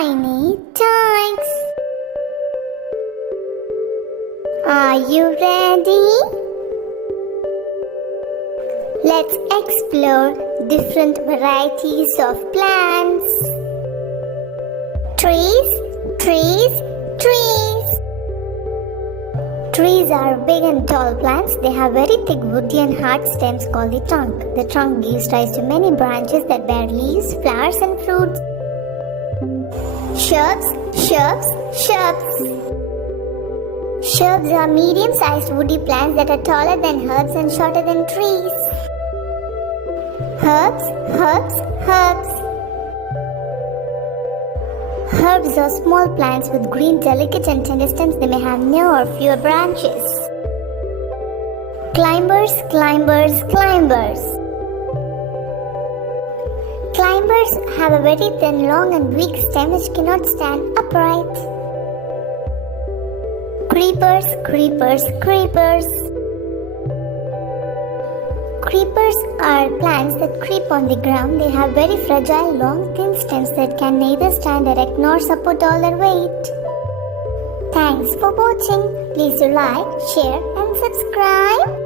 Tinytikes. Are you ready? Let's explore different varieties of plants. Trees, trees, trees. Trees are big and tall plants. They have very thick woody and hard stems called the trunk. The trunk gives rise to many branches that bear leaves, flowers and fruits. Shrubs, shrubs, shrubs. Shrubs are medium-sized woody plants that are taller than herbs and shorter than trees. Herbs, herbs, herbs. Herbs are small plants with green, delicate and tender stems. They may have no or fewer branches. Climbers, climbers, climbers. Climbers have a very thin, long and weak stem which cannot stand upright. Creepers, creepers, creepers. Creepers are plants that creep on the ground. They have very fragile, long, thin stems that can neither stand erect nor support all their weight. Thanks for watching. Please do like, share and subscribe.